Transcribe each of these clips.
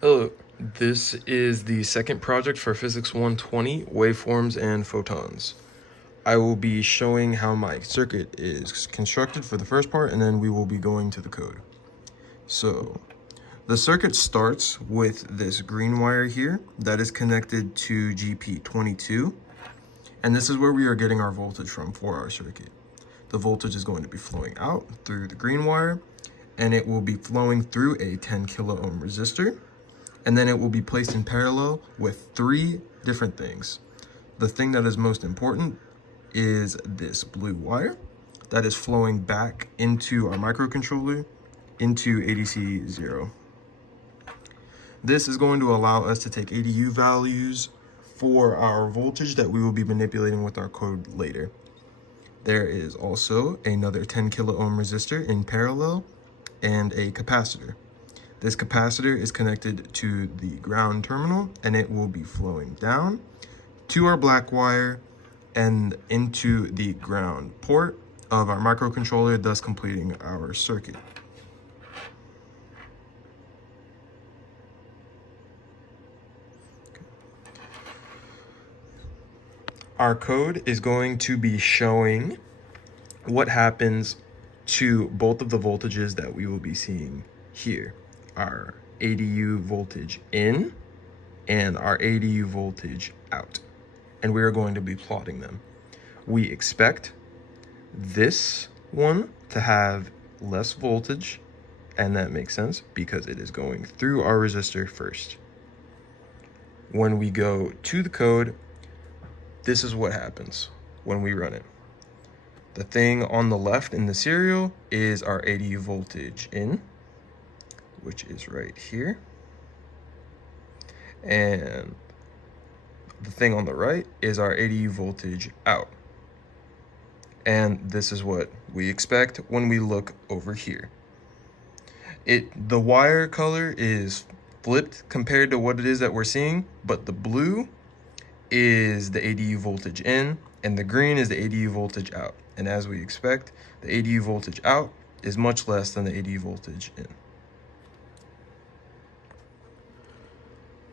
Hello, this is the second project for Physics 120, Waveforms and Photons. I will be showing how my circuit is constructed for the first part, and then we will be going to the code. So, the circuit starts with this green wire here that is connected to GP22, and this is where we are getting our voltage from for our circuit. The voltage is going to be flowing out through the green wire, and it will be flowing through a 10 kilo ohm resistor. And then it will be placed in parallel with three different things. The thing that is most important is this blue wire that is flowing back into our microcontroller into ADC 0. This is going to allow us to take ADU values for our voltage that we will be manipulating with our code later. There is also another 10 kilo ohm resistor in parallel and a capacitor. This capacitor is connected to the ground terminal, and it will be flowing down to our black wire and into the ground port of our microcontroller, thus completing our circuit. Our code is going to be showing what happens to both of the voltages that we will be seeing here. Our ADU voltage in and our ADU voltage out. And we are going to be plotting them. We expect this one to have less voltage, and that makes sense because it is going through our resistor first. When we go to the code, this is what happens when we run it. The thing on the left in the serial is our ADU voltage in, which is right here. And the thing on the right is our ADU voltage out. And this is what we expect when we look over here. The wire color is flipped compared to what it is that we're seeing, but the blue is the ADU voltage in, and the green is the ADU voltage out. And as we expect, the ADU voltage out is much less than the ADU voltage in.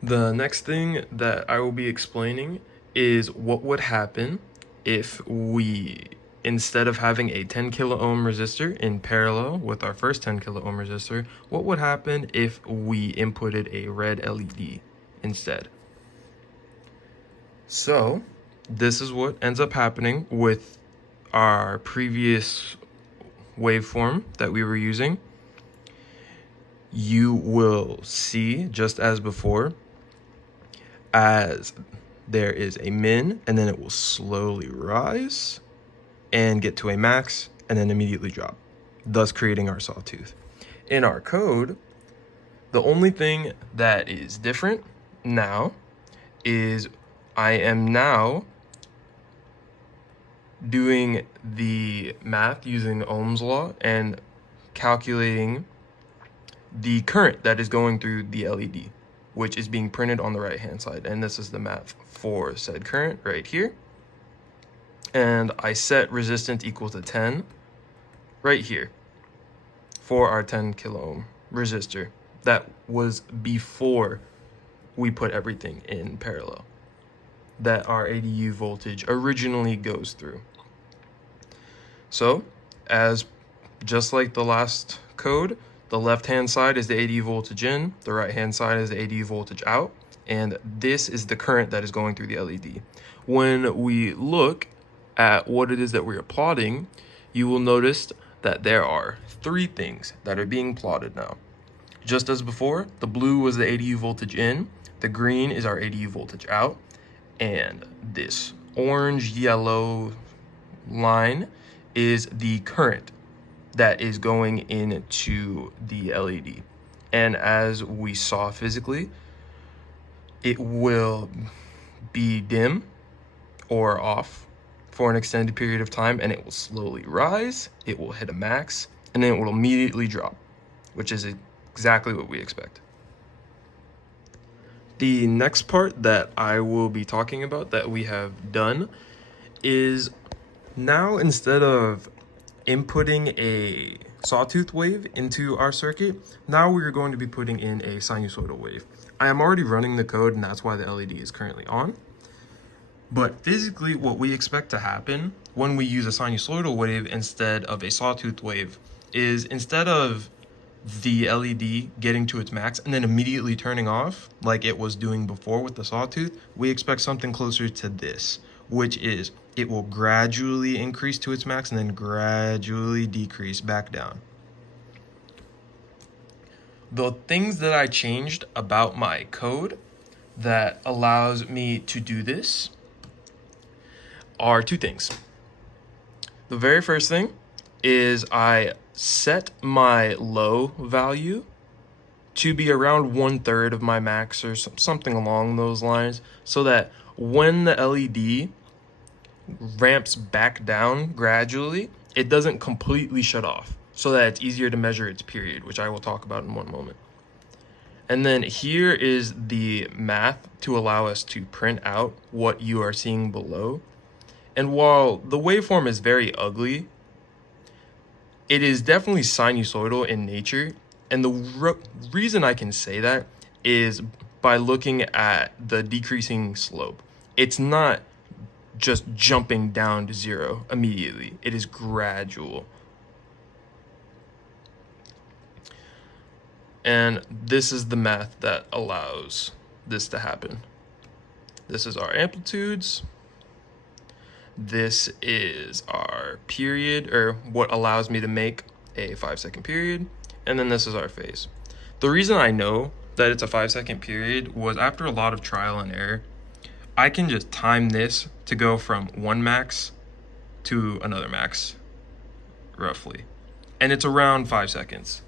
The next thing that I will be explaining is what would happen if we, instead of having a 10 kilo ohm resistor in parallel with our first 10 kilo ohm resistor, what would happen if we inputted a red LED instead? So this is what ends up happening with our previous waveform that we were using. You will see, just as before, as there is a min, and then it will slowly rise and get to a max and then immediately drop, thus creating our sawtooth. In our code, the only thing that is different now is I am now doing the math using Ohm's law and calculating the current that is going through the LED, which is being printed on the right hand side. And this is the math for said current right here. And I set resistance equal to 10 right here for our 10 kilo ohm resistor. That was before we put everything in parallel that our ADU voltage originally goes through. So, just like the last code, the left-hand side is the ADU voltage in, the right-hand side is the ADU voltage out, and this is the current that is going through the LED. When we look at what it is that we are plotting, you will notice that there are three things that are being plotted now. Just as before, the blue was the ADU voltage in, the green is our ADU voltage out, and this orange-yellow line is the current that is going into the LED. And as we saw physically, it will be dim or off for an extended period of time, and it will slowly rise, it will hit a max, and then it will immediately drop, which is exactly what we expect. The next part that I will be talking about that we have done is now, instead of inputting a sawtooth wave into our circuit. Now we're going to be putting in a sinusoidal wave. I am already running the code, and that's why the LED is currently on. But physically, what we expect to happen when we use a sinusoidal wave instead of a sawtooth wave is, instead of the LED getting to its max and then immediately turning off like it was doing before with the sawtooth, we expect something closer to this, which is it will gradually increase to its max and then gradually decrease back down. The things that I changed about my code that allows me to do this are two things. The very first thing is I set my low value to be around 1/3 of my max or something along those lines, so that when the LED ramps back down gradually, it doesn't completely shut off, so that it's easier to measure its period, which I will talk about in one moment. And then here is the math to allow us to print out what you are seeing below. And while the waveform is very ugly, it is definitely sinusoidal in nature. And the reason I can say that is by looking at the decreasing slope. It's not just jumping down to zero immediately. It is gradual. And this is the math that allows this to happen. This is our amplitudes. This is our period, or what allows me to make a 5-second period. And then this is our phase. The reason I know that it's a 5-second period was, after a lot of trial and error, I can just time this to go from one max to another max, roughly. And it's around 5 seconds.